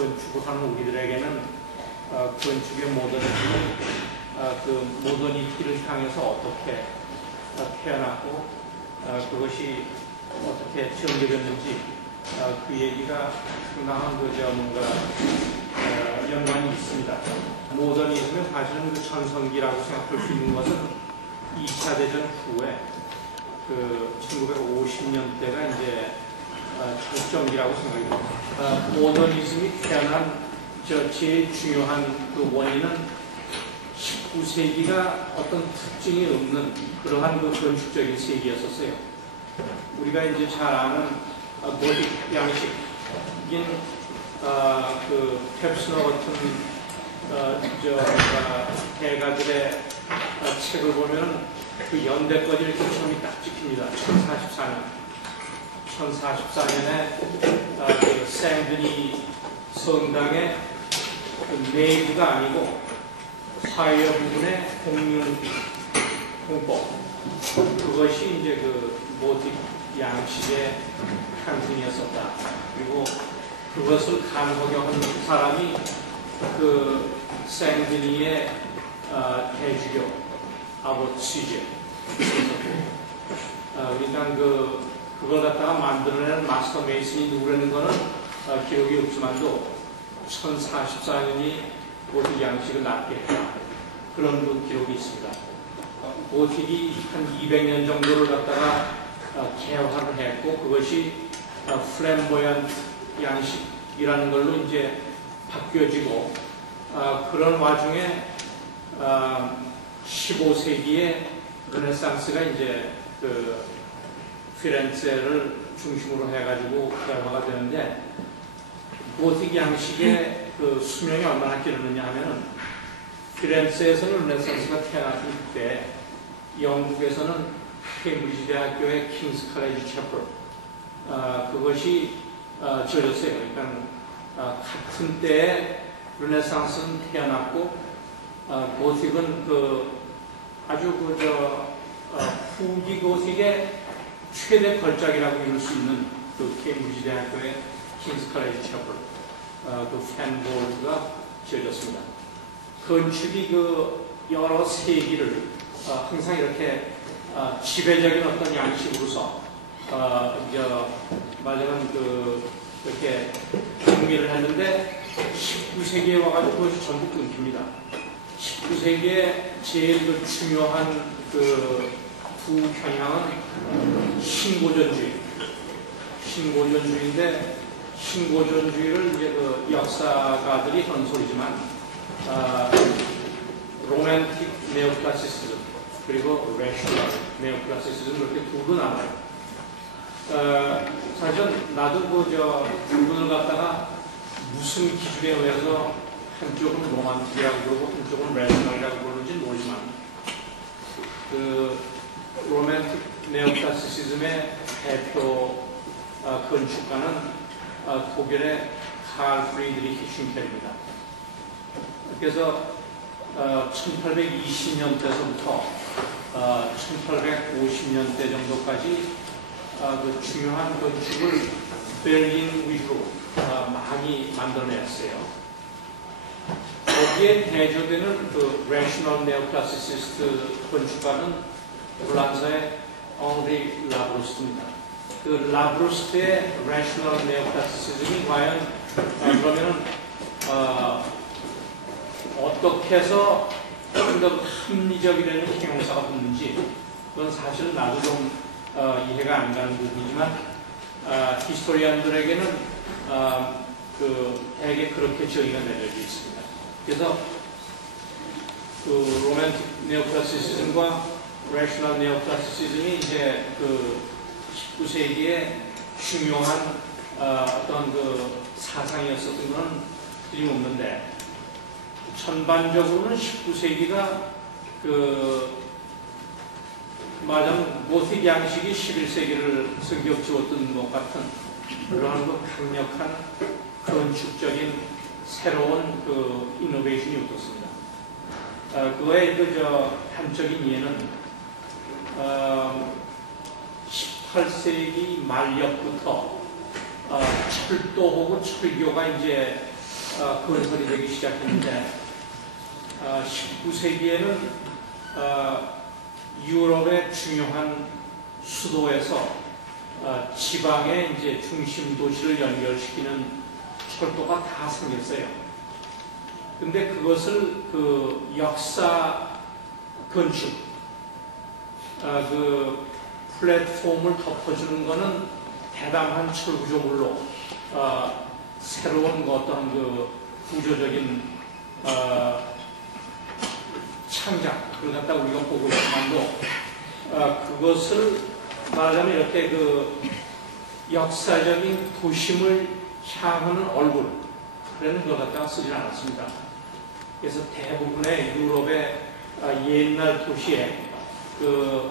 건축을 하는 우리들에게는 건축의 모더니즘은 그 모더니티를 향해서 어떻게 태어났고 그것이 어떻게 전개됐는지 그 얘기가 상당한 뭔가 연관이 있습니다. 모더니즘의 사실은 그 전성기라고 생각할 수 있는 것은 2차 대전 후에 그 1950년대가 이제 결정기라고 생각이 듭니다. 모더니즘이 태어난 제일 중요한 그 원인은 19세기가 어떤 특징이 없는 그러한 그 건축적인 세기였었어요. 우리가 이제 잘 아는 고딕 양식인 그 펩스너 같은 대가들의 책을 보면 그 연대까지 이렇게 처음이 딱 찍힙니다. 1044년에 그 생드니 성당의 그 내부가 아니고 화요 부분의 공법 그것이 이제 그 고딕 양식의 탄생이었었다. 그리고 그것을 간혹하는 사람이 그 생드니의 대주교 아버지죠. 그러니까 그걸 갖다가 만들어내는 마스터 메이슨이 누구라는 거는 기록이 없지만도 1044년이 고딕 양식을 낳게 했다. 그런 그 기록이 있습니다. 고딕이 한 200년 정도를 갖다가 개화를 했고 그것이 플램보얀트 양식이라는 걸로 이제 바뀌어지고 그런 와중에 15세기에 르네상스가 이제 그 피렌체를 중심으로 해가지고 개화가 되는데 고딕 양식의 그 수명이 얼마나 길었느냐 하면은 피렌체에서는 르네상스가 태어났을 때 영국에서는 케임브리지 대학교의 킹스 칼레지 채플 그것이 지어졌어요. 그러니까 같은 때에 르네상스는 태어났고 고딕은 그 아주 후기 고딕의 최대 걸작이라고 이룰 수 있는 그 케임브리지 대학교의 킹스 칼레지 채플 그 팬볼드가 지어졌습니다. 건축이 그 여러 세기를 항상 이렇게 지배적인 어떤 양식으로서 마지막은 이렇게 정리를 했는데 19세기에 와가지고 그것이 전부 끊깁니다. 19세기에 제일 그 중요한 그 두 경향은 신고전주의인데 신고전주의를 이제 그 역사가들이 하는 소리지만 로맨틱 네오클래시시즘 그리고 레셔널 네오클래시시즘 이렇게 두 분 나눠요. 사실 나도 두 분을 갖다가 무슨 기준에 의해서 한쪽은 로맨틱이라고 그러고 한쪽은 레셔널이라고 그러는지는 모르지만 그 로맨틱 네오클래시시즘의 대표 건축가는 독일의 칼 프리드리히 슌켈입니다. 그래서 1820년대서부터 1850년대 정도까지 그 중요한 건축을 베를린 위주로 많이 만들어냈어요. 거기에 대조되는 그 레셔널 네오클래시시스트 건축가는 프랑스의 옹리 라브루스트입니다. 그 라브루스트의 레셔널 네오클래시시즘이 과연 그러면은 어떻게 해서 좀 더 합리적이라는 형용사가 붙는지 그건 사실 나도 좀 이해가 안 가는 부분이지만 히스토리언들에게는 대개 그렇게 정의가 내려져 있습니다. 그래서 그 로맨틱 네오클래시시즘과 레셔널 네오클래시시즘이 이제 그 19세기에 중요한 어떤 그 사상이었었던 건 틀림없는데 전반적으로는 19세기가 말하자면 고딕 양식이 11세기를 성격지었던 것 같은 그러한 그 강력한 건축적인 새로운 그 이노베이션이 없었습니다. 그거의 단적인 예는 18세기 말역부터 철도하고 철교가 이제 건설이 되기 시작했는데 19세기에는 유럽의 중요한 수도에서 지방의 이제 중심 도시를 연결시키는 철도가 다 생겼어요. 근데 그것을 그 역사 건축, 그 플랫폼을 덮어주는 것은 대담한 철구조물로 새로운 어떤 그 구조적인 창작, 그걸 갖다 우리가 보고 있지만도 그것을 말하자면 이렇게 그 역사적인 도심을 향하는 얼굴, 그런 걸 갖다가 쓰지 않았습니다. 그래서 대부분의 유럽의 옛날 도시의 그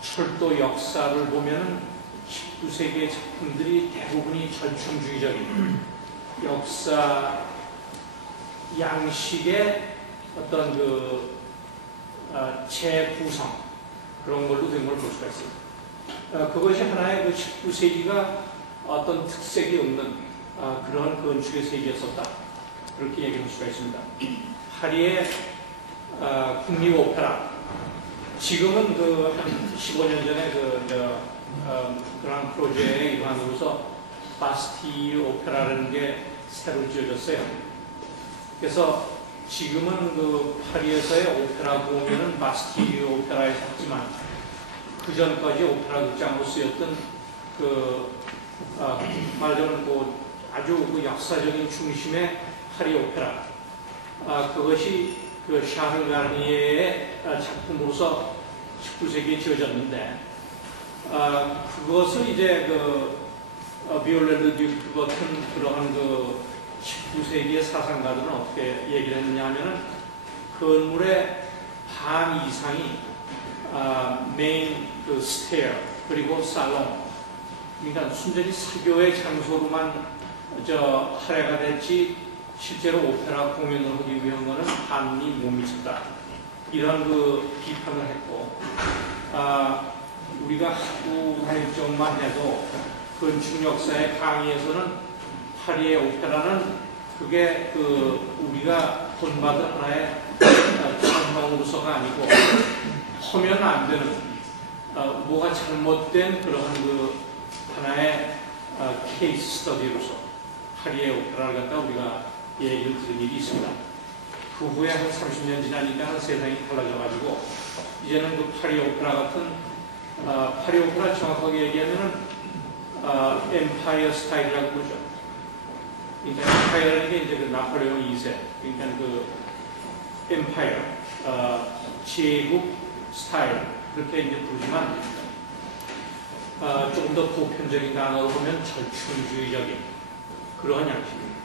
철도 역사를 보면은 19세기의 작품들이 대부분이 절충주의적인 역사 양식의 어떤 그 재구성 그런 걸로 된 걸 볼 수가 있습니다. 그것이 하나의 그 19세기가 어떤 특색이 없는 그런 건축의 세계였었다. 그렇게 얘기할 수가 있습니다. 파리의 국립오페라, 지금은 그 한 15년 전에 그런 프로젝트의 일환으로서 바스티유 오페라라는 게 새로 지어졌어요. 그래서 지금은 그 파리에서의 오페라 공연은 바스티유 오페라에서 하지만 그 전까지 오페라 극장으로 쓰였던 말하자면 아주 그 역사적인 중심의 파리 오페라, 그것이 그 샤를 가르니에의 작품으로서 19세기에 지어졌는데, 그것을 이제 비올레르 듀크 같은 그러한 19세기의 사상가들은 어떻게 얘기를 했느냐 하면은, 건물의 반 이상이 메인 스테어 그리고 살롱, 그러니까 순전히 사교의 장소로만 할애가 됐지 실제로 오페라 공연을 하기 위한 것은 한이 못 미쳤다, 이런 비판을 했고, 우리가 학부 다닐 적만 해도 건축 역사의 강의에서는 파리의 오페라는 그게 우리가 본받은 하나의 전형으로서가 아니고 하면 안 되는 뭐가 잘못된 그런 하나의 케이스 스터디로서 파리의 오페라를 갖다 우리가 얘기를 들은 일이 있습니다. 그 후에 한 30년 지나니까 세상이 달라져가지고 이제는 그 파리 오페라 같은 파리 오페라 정확하게 얘기하면은 엠파이어 스타일이라고 그러죠. 그러니까 엠파이어라는 게 이제 나폴레옹 2세, 그러니까 엠파이어 제국 스타일 그렇게 이제 부르지만 조금 더 보편적인 단어로 보면 절충주의적인 그러한 양식입니다.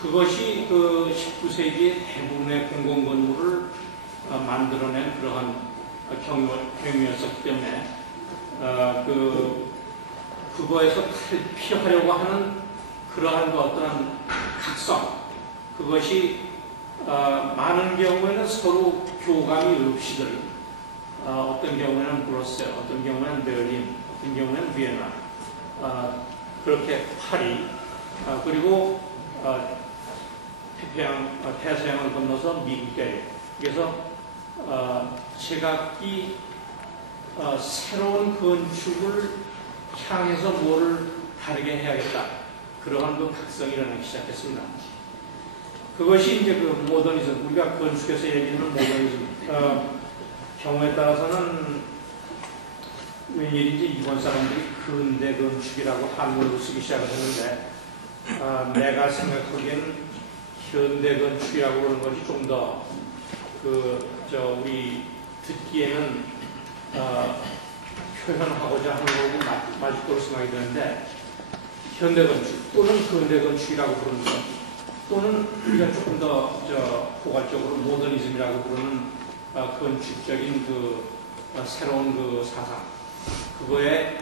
그것이 19세기의 대부분의 공공건물을 만들어낸 그러한 경위였었기 때문에 그거에서 탈피하려고 하는 그러한 어떤 각성, 그것이 많은 경우에는 서로 교감이 없이들 어떤 경우에는 브루셀, 어떤 경우에는 베를린, 어떤 경우에는 비엔나, 그렇게 파리, 그리고 태평양을 건너서 미국에, 그래서 제각기 새로운 건축을 향해서 뭐를 다르게 해야겠다, 그러한 각성이 일어나기 시작했습니다. 그것이 이제 모더니즘, 우리가 건축에서 얘기하는 모더니즘 경우에 따라서는 웬일인지 일본 사람들이 근대 건축이라고 한글로 쓰기 시작을 했는데, 내가 생각하기에는 현대 건축이라고 그러는 것이 좀 더 우리 듣기에는 표현하고자 하는 거고 맞을 거로 생각이 드는데, 현대 건축 또는 근대 건축이라고 부르는 것, 또는 우리가 조금 더 포괄적으로 모더니즘이라고 부르는 건축적인 새로운 사상, 그거에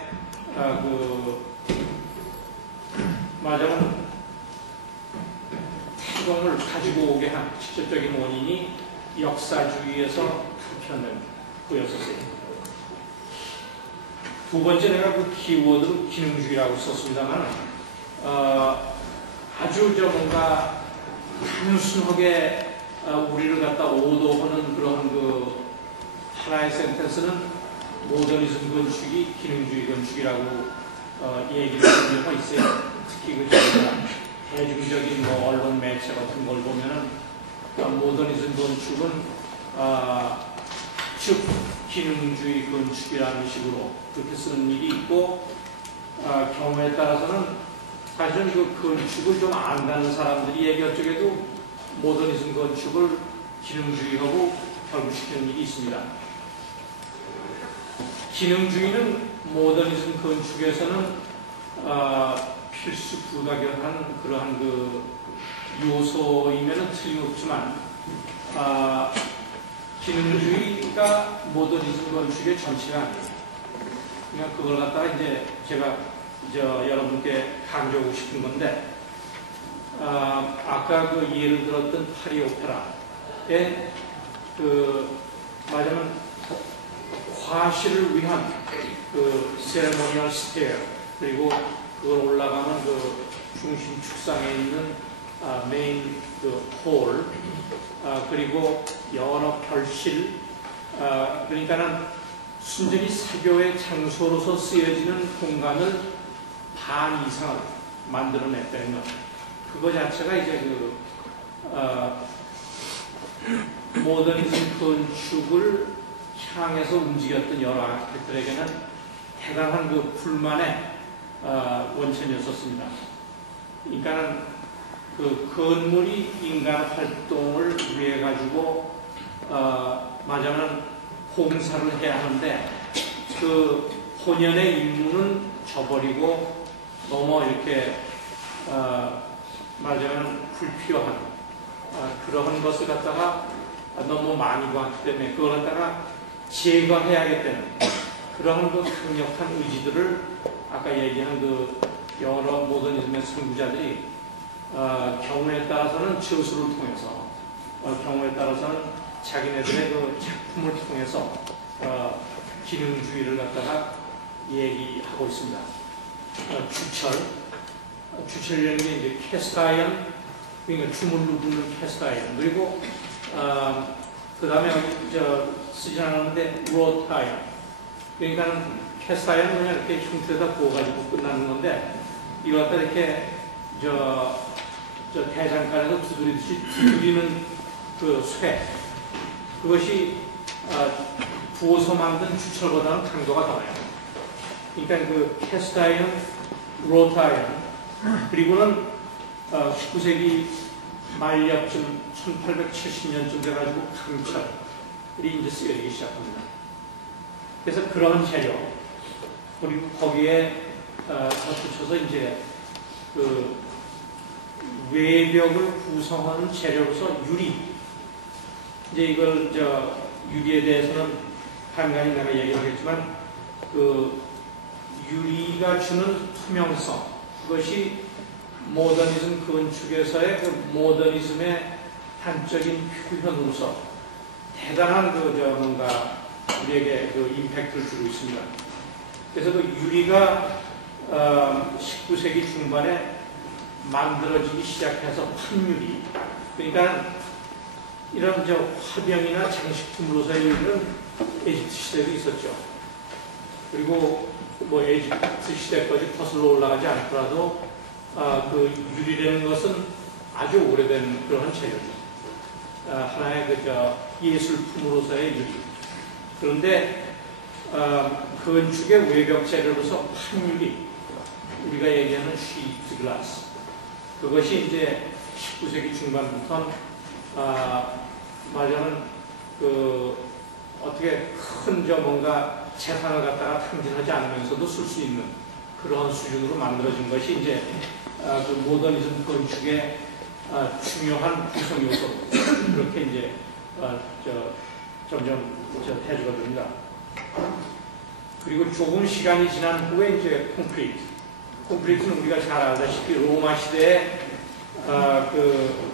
말하자면 태동을 가지고 오게 한 직접적인 원인이 역사주의에서 표현된 거였었어요. 두 번째 내가 키워드로 기능주의라고 썼습니다만, 아주 뭔가 단순하게 우리를 갖다 오도하는 그런 그 하나의 센텐스는 모더니즘 건축이 기능주의 건축이라고 얘기를 한 경우가 있어요. 특히 그 대중적인 언론 매체 같은 걸 보면은 모더니즘 건축은 즉 기능주의 건축이라는 식으로 그렇게 쓰는 일이 있고 경우에 따라서는 사실은 그 건축을 좀 안다는 사람들이 얘기할 적에도 모더니즘 건축을 기능주의하고 결부시키는 일이 있습니다. 기능주의는 모더니즘 건축에서는 필수 부가결한 그러한 그 요소이면은 틀림없지만 기능주의가 모더니즘 건축의 전체가 아니에요. 그냥 그걸 갖다가 이제 제가 여러분께 강조하고 싶은 건데 아까 그 예를 들었던 파리 오페라에 말하자면 화실을 위한 그 세레모니얼 스테어 그리고 그걸 올라가면 그 중심 축상에 있는 메인 그 홀 그리고 여러 별실 그러니까는 순전히 사교의 장소로서 쓰여지는 공간을 반 이상을 만들어냈다는 것. 그거 자체가 이제 모더니즘 건축을 향해서 움직였던 여러 아키텍트들에게는 대단한 그 불만의 원천이었었습니다. 그러니까는 그 건물이 인간 활동을 위해 가지고 말하자면 공사를 해야 하는데 그 본연의 임무는 저버리고 너무 이렇게 말하자면 불필요한 그러한 것을 갖다가 너무 많이 봤기 때문에 그걸 갖다가 제거해야겠다는 그러한 그 강력한 의지들을 아까 얘기한 그 여러 모더니즘의 선구자들이 경우에 따라서는 저술을 통해서 경우에 따라서는 자기네들의 그 작품을 통해서 기능주의를 갖다가 얘기하고 있습니다. 주철이라는 게 이제 캐스타이언, 그러니까 주물로 붓는 캐스타이언, 그리고 그 다음에 쓰지 않았는데 로타이언, 그러니까 캐스타이언은 그냥 이렇게 흉터에다 부어가지고 끝나는 건데 이거 갖다 이렇게 대장간에서 두드리듯이 두드리는 그 쇠, 그것이 부어서 만든 주철보다는 강도가 더 나요. 그러니까 그 캐스타이언, 로타이언, 그리고는 19세기 말엽쯤 1870년쯤 돼가지고 강철이 이제 쓰여지기 시작합니다. 그래서 그런 재료, 그리고 거기에 덧붙여서 이제 그 외벽을 구성하는 재료로서 유리. 이제 이걸 유리에 대해서는 간간히 내가 얘기하겠지만 그 유리가 주는 투명성, 그것이 모더니즘 건축에서의 그 모더니즘의 단적인 표현으로서 대단한 뭔가 우리에게 그 임팩트를 주고 있습니다. 그래서 그 유리가 19세기 중반에 만들어지기 시작해서 판유리, 그러니까 이런 화병이나 장식품으로서의 유리는 에집트 시대도 있었죠. 그리고 에집트 시대까지 거슬러 올라가지 않더라도 그 유리라는 것은 아주 오래된 그런 재료죠. 하나의 예술품으로서의 유리. 그런데 건축의 외벽 재료로서 판유리, 우리가 얘기하는 시트 글라스, 그것이 이제 19세기 중반부터 말하자면 어떻게 큰 뭔가 재산을 갖다가 탕진하지 않으면서도 쓸 수 있는 그러한 수준으로 만들어진 것이 이제 그 모더니즘 건축의 중요한 구성 요소, 그렇게 이제 점점 대두가 됩니다. 그리고 조금 시간이 지난 후에 이제 콘크리트는 우리가 잘 알다시피 로마 시대에 그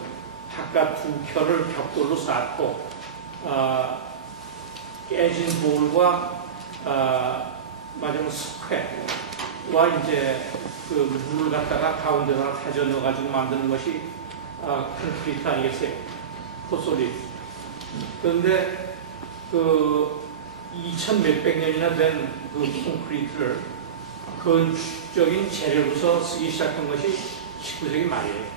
바깥 두 켠을 벽돌로 쌓고 깨진 돌과 마지막 석회, 이제 그 물을 갖다가 가운데다가 다져 넣어가지고 만드는 것이 콘크리트 아니겠어요? 포솔리. 그런데 그 2000 몇백 년이나 된 그 콘크리트를 건축적인 재료로서 쓰기 시작한 것이 19세기 말이에요.